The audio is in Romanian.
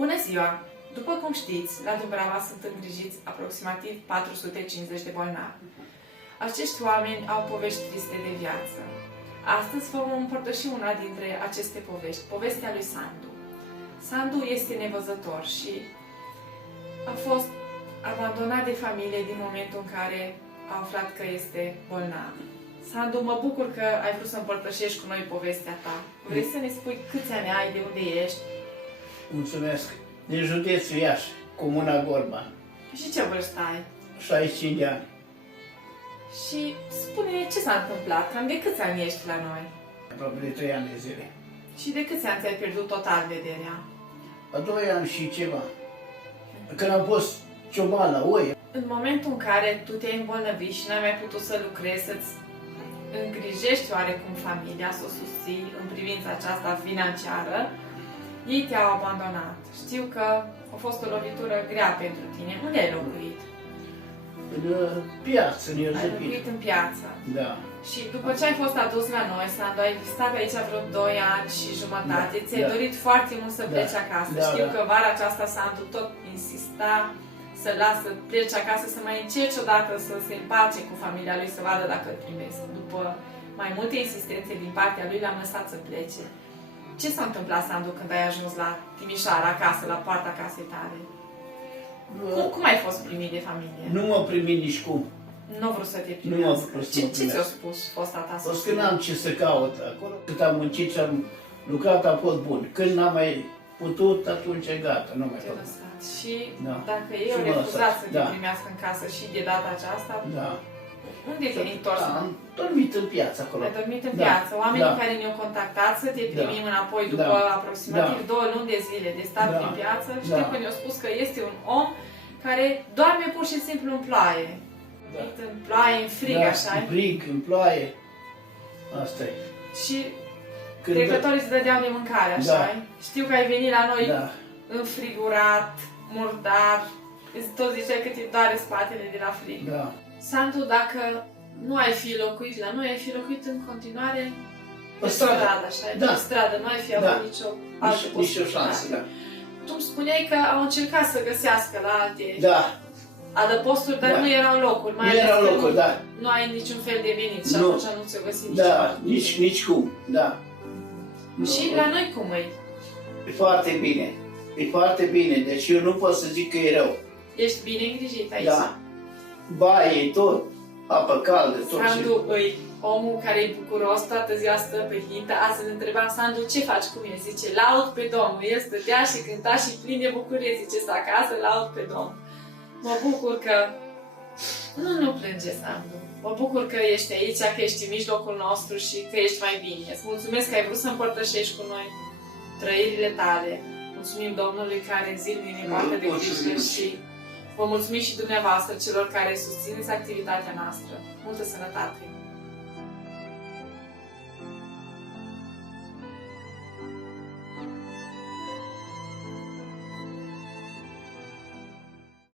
Bună ziua! După cum știți, la Dubrava sunt îngrijiți aproximativ 450 de bolnavi. Acești oameni au povești triste de viață. Astăzi vom împărtăși una dintre aceste povești, povestea lui Sandu. Sandu este nevăzător și a fost abandonat de familie din momentul în care a aflat că este bolnav. Sandu, mă bucur că ai vrut să împărtășești cu noi povestea ta. Vrei să ne spui câți ani ai, de unde ești? Mulțumesc. Din județul Iași, Comuna Gorban. Și ce vârstă ai? 65 de ani. Și spune-ne ce s-a întâmplat, cam de câți ani ești la noi? Aproape de 3 ani de zile. Și de câți ani ți-ai pierdut total vederea? La 2 ani și ceva. Când am fost cioban la oie. În momentul în care tu te-ai îmbolnăvit și n-ai mai putut să lucrezi, să-ți îngrijești oarecum familia, să o susții în privința aceasta financiară, ei te-au abandonat. Știu că a fost o lovitură grea pentru tine. Unde ai locuit? În piață, în Ai Ierzăvit. locuit în piață. Da. Și după ce ai fost adus la noi, Sandu, ai stat aici vreo 2 ani și jumătate, Da, ți-ai da. dorit foarte mult să Da, pleci acasă. da, Știu da. că vara aceasta Sandu tot insista să lasă pleci acasă, să mai încerci odată să se împace cu familia lui, să vadă dacă îl primesc. După mai multe insistențe din partea lui, l-am lăsat să plece. Ce s-a întâmplat, Sandu, când ai ajuns la Timișoara, acasă, la poarta casei tale? Cum ai fost primit de familie? Nu m-a primit nici cum. Nu a vrut să te Nu m-a primească. vrut să Ce mă ți-a primească. spus fosta ta Fost soție? că n-am ce să caut acolo. Cât am muncit și am lucrat a fost bun. Când n-am mai putut, atunci e gata. Nu mai Te-a pot. lăsat. Și Da. dacă ei Și au m-a refuzat lăsat. să te Da. primească în casă și de data aceasta, Da. unde te-ai întors? Da, am dormit în piață acolo. Ai dormit în Da. piață. Oamenii Da. care ne-au contactat să te primim înapoi după Da. aproximativ 2 luni de zile de stat Da. prin piață, știu Da. că ne-au spus că este un om care doarme pur și simplu în ploaie. Da. În ploaie, în frig, Da, așa în frig, în ploaie. Asta e. Și Când... trecătorii îți dădeau de mâncare, așa Da. Știu că ai venit la noi Da. înfrigurat, murdar, îți tot ziceai că te doare spatele de la frig. Da. Sandu, dacă nu ai fi locuit la noi, ai fi locuit în continuare Pe stradă. așa, Da. pe stradă, nu ai fi avut Da. nicio altă Nici o posibilitate. șansă, da. Tu îmi spuneai că au încercat să găsească la alte Da. adăposturi, dar Da. nu erau locuri. Mai Nu ales erau că locuri, da. nu ai niciun fel de venit și Nu. atunci nu ți-o găsit nici Da, ceva. nici cum, da. Și Nu. la noi cum e? E foarte bine. E foarte bine, deci eu nu pot să zic că e rău. Ești bine îngrijit aici? Da. Baie, tot, apă caldă, tot. Sandu îi omul care e bucuros, toată ziua stă pe hintă. Azi îl întrebam, Sandu, ce faci cu mine? Zice, laud pe Domnul. El stătea și cânta și plin de bucurie. Zice, să acasă, laud pe Domnul. Mă bucur că... Nu plânge, Sandu. Mă bucur că ești aici, că ești în mijlocul nostru și că ești mai bine. Îți mulțumesc că ai vrut să împărtășești cu noi trăirile tale. Mulțumim Domnului care zilnic ne poartă de grijă și vă mulțumim și dumneavoastră celor care susțineți activitatea noastră. Multă sănătate!